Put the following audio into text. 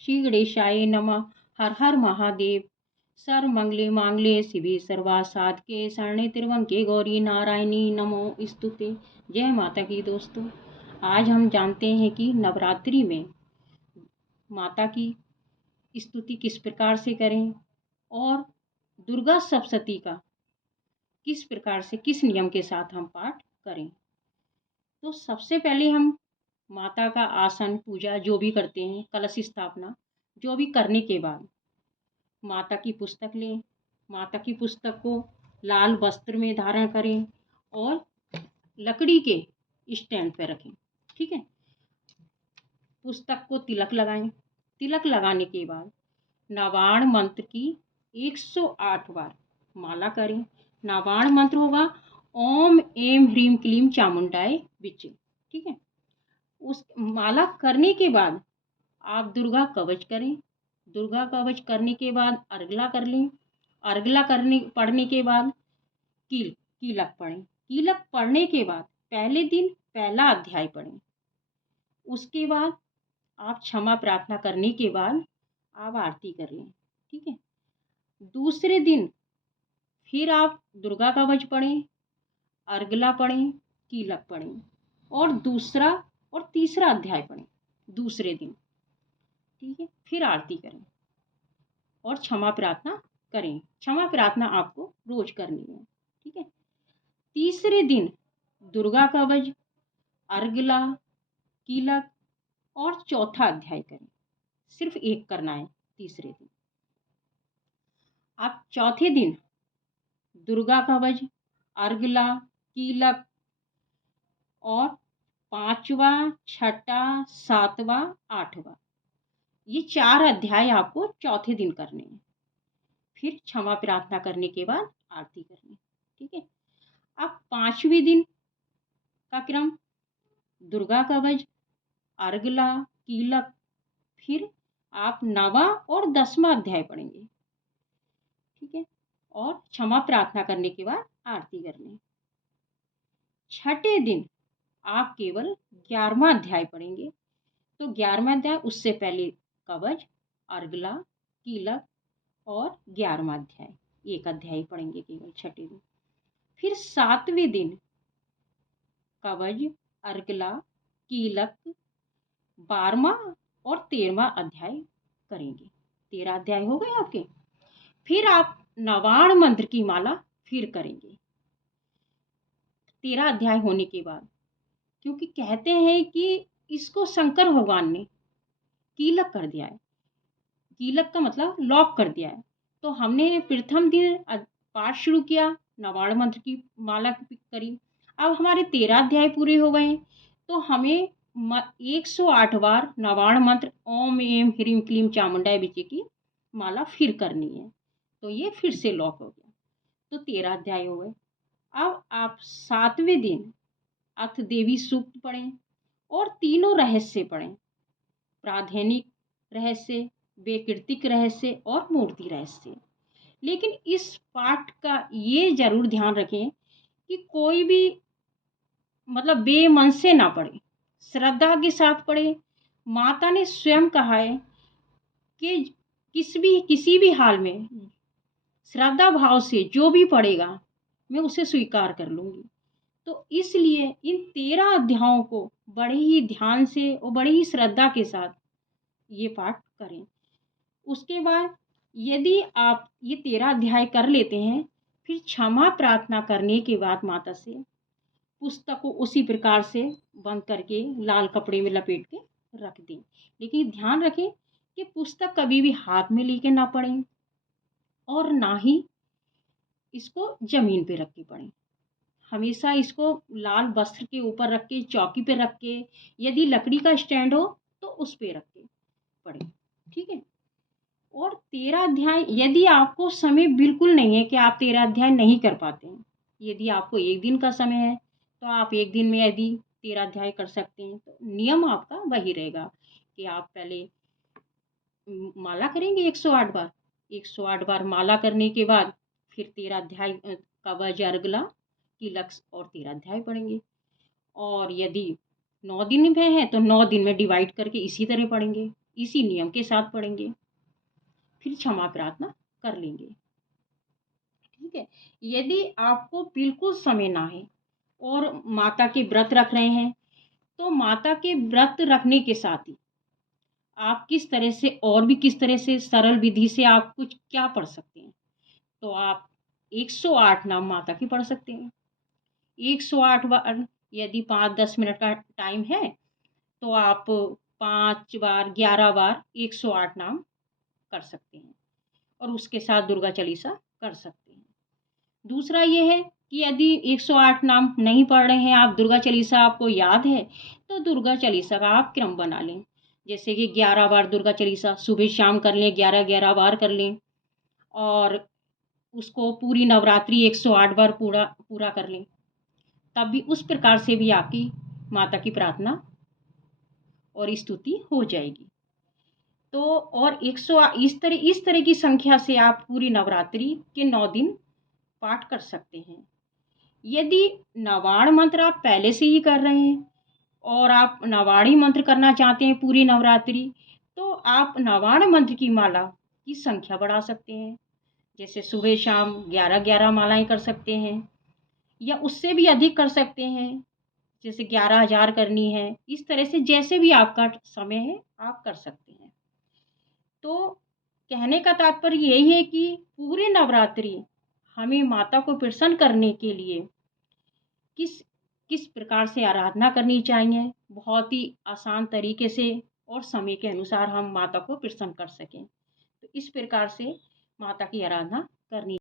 श्री गणेशाय नमः। हर हर महादेव। सर्व मंगले मांगले शिवे सर्वा साधके शरणे त्र्यंबके गौरी नारायणी नमो स्तुते। जय माता की दोस्तों, आज हम जानते हैं कि नवरात्रि में माता की स्तुति किस प्रकार से करें और दुर्गा सप्तशती का किस प्रकार से किस नियम के साथ हम पाठ करें। तो सबसे पहले हम माता का आसन पूजा जो भी करते हैं, कलश स्थापना जो भी करने के बाद माता की पुस्तक लें। माता की पुस्तक को लाल वस्त्र में धारण करें और लकड़ी के स्टैंड पर रखें। ठीक है, पुस्तक को तिलक लगाएं। तिलक लगाने के बाद नारायण मंत्र की 108 बार माला करें। नारायण मंत्र होगा ओम एम ह्रीम क्लीम चामुंडाय विचे। ठीक है, उस माला करने के बाद आप दुर्गा कवच करें। दुर्गा कवच करने के बाद अर्गला कर लें। अर्गला पढ़ने के बाद कीलक पढ़ें। कीलक पढ़ने के बाद पहले दिन पहला अध्याय पढ़ें। उसके बाद आप क्षमा प्रार्थना करने के बाद आप आरती कर लें। ठीक है, दूसरे दिन फिर आप दुर्गा कवच पढ़ें, अर्गला पढ़ें, कीलक पढ़ें और दूसरा और तीसरा अध्याय पढ़ें दूसरे दिन। ठीक है, फिर आरती करें और क्षमा प्रार्थना करें। क्षमा प्रार्थना आपको रोज करनी है। ठीक है, तीसरे दिन दुर्गा कवच, अर्गला, कीलक और चौथा अध्याय करें। सिर्फ एक करना है तीसरे दिन। आप चौथे दिन दुर्गा कवच, अर्गला, कीलक और पांचवा, छठा, सातवां, आठवां ये 4 अध्याय आपको चौथे दिन करने हैं। फिर क्षमा प्रार्थना करने के बाद आरती करनी। ठीक है, अब 5वें दिन का क्रम दुर्गा कवच, अर्गला, कीलक, फिर आप 9वां और 10वां अध्याय पढ़ेंगे। ठीक है, और क्षमा प्रार्थना करने के बाद आरती करनी। छठे दिन आप केवल 11वां अध्याय पढ़ेंगे। तो 11वां अध्याय उससे पहले कवच, अर्गला, कीलक और 11वां अध्याय एक अध्याय पढ़ेंगे केवल छठे दिन। फिर 7वें दिन कवच, अर्गला, कीलक, 12वां और 13वां अध्याय करेंगे। 13 अध्याय हो गए आपके। फिर आप नारायण मंत्र की माला फिर करेंगे 13 अध्याय होने के बाद, क्योंकि कहते हैं कि इसको शंकर भगवान ने कीलक कर दिया है। कीलक का मतलब लॉक कर दिया है। तो हमने प्रथम दिन पाठ शुरू किया, नारायण मंत्र की माला करी। अब हमारे 13 अध्याय पूरे हो गए, तो हमें 108 बार नारायण मंत्र ओम एम ह्रीम क्लीम चामुंडाय विचे की माला फिर करनी है। तो ये फिर से लॉक हो गया। तो 13 अध्याय हो गए। अब आप 7वें दिन अथ देवी सूक्त पढ़ें और तीनों रहस्य पढ़ें। प्राधानिक रहस्य, वैकृतिक रहस्य और मूर्ति रहस्य। लेकिन इस पाठ का ये जरूर ध्यान रखें कि कोई भी मतलब बेमन से ना पढ़े, श्रद्धा के साथ पढ़े। माता ने स्वयं कहा है कि किसी भी हाल में श्रद्धा भाव से जो भी पढ़ेगा मैं उसे स्वीकार कर लूंगी। तो इसलिए इन 13 अध्यायों को बड़े ही ध्यान से और बड़ी ही श्रद्धा के साथ ये पाठ करें। उसके बाद यदि आप ये 13 अध्याय कर लेते हैं, फिर क्षमा प्रार्थना करने के बाद माता से पुस्तक को उसी प्रकार से बंद करके लाल कपड़े में लपेट के रख दें। लेकिन ध्यान रखें कि पुस्तक कभी भी हाथ में लेके ना पढ़ें और ना ही इसको जमीन पे रख के पढ़ें। हमेशा इसको लाल वस्त्र के ऊपर रख के, चौकी पे रख के, यदि लकड़ी का स्टैंड हो तो उस पे रख के पढ़ें। ठीक है, और 13 अध्याय यदि आपको समय बिल्कुल नहीं है कि आप 13 अध्याय नहीं कर पाते हैं, यदि आपको एक दिन का समय है तो आप एक दिन में यदि 13 अध्याय कर सकते हैं, तो नियम आपका वही रहेगा कि आप पहले माला करेंगे 108 बार। 108 बार माला करने के बाद फिर 13 अध्याय कवच, अर्गला, कीलक और 13 अध्याय पढ़ेंगे। और यदि 9 दिन में है तो 9 दिन में डिवाइड करके इसी तरह पढ़ेंगे। इसी नियम के साथ पढ़ेंगे, फिर क्षमा प्रार्थना कर लेंगे। ठीक है। यदि आपको बिल्कुल समय ना है और माता के व्रत रख रहे हैं, तो माता के व्रत रखने के साथ ही आप किस तरह से और भी किस तरह से सरल विधि से आप कुछ क्या पढ़ सकते हैं। तो आप 108 नाम माता के पढ़ सकते हैं। 108 बार, यदि 5-10 मिनट का टाइम है तो आप 5 बार 11 बार 108 नाम कर सकते हैं और उसके साथ दुर्गा चालीसा कर सकते हैं। दूसरा ये है कि यदि 108 नाम नहीं पढ़ रहे हैं आप, दुर्गा चालीसा आपको याद है, तो दुर्गा चालीसा का आप क्रम बना लें। जैसे कि 11 बार दुर्गा चालीसा सुबह शाम कर लें, 11-11 बार कर लें, और उसको पूरी नवरात्रि 108 बार पूरा पूरा कर लें। तब भी उस प्रकार से भी आपकी माता की प्रार्थना और स्तुति हो जाएगी। तो और 100 इस तरह की संख्या से आप पूरी नवरात्रि के 9 दिन पाठ कर सकते हैं। यदि नवाण मंत्र आप पहले से ही कर रहे हैं और आप नवाणी मंत्र करना चाहते हैं पूरी नवरात्रि, तो आप नवाण मंत्र की माला की संख्या बढ़ा सकते हैं। जैसे सुबह शाम 11-11 मालाएं कर सकते हैं, या उससे भी अधिक कर सकते हैं। जैसे 11,000 करनी है, इस तरह से जैसे भी आपका समय है आप कर सकते हैं। तो कहने का तात्पर्य यही है कि पूरे नवरात्रि हमें माता को प्रसन्न करने के लिए किस किस प्रकार से आराधना करनी चाहिए, बहुत ही आसान तरीके से और समय के अनुसार हम माता को प्रसन्न कर सकें। तो इस प्रकार से माता की आराधना करनी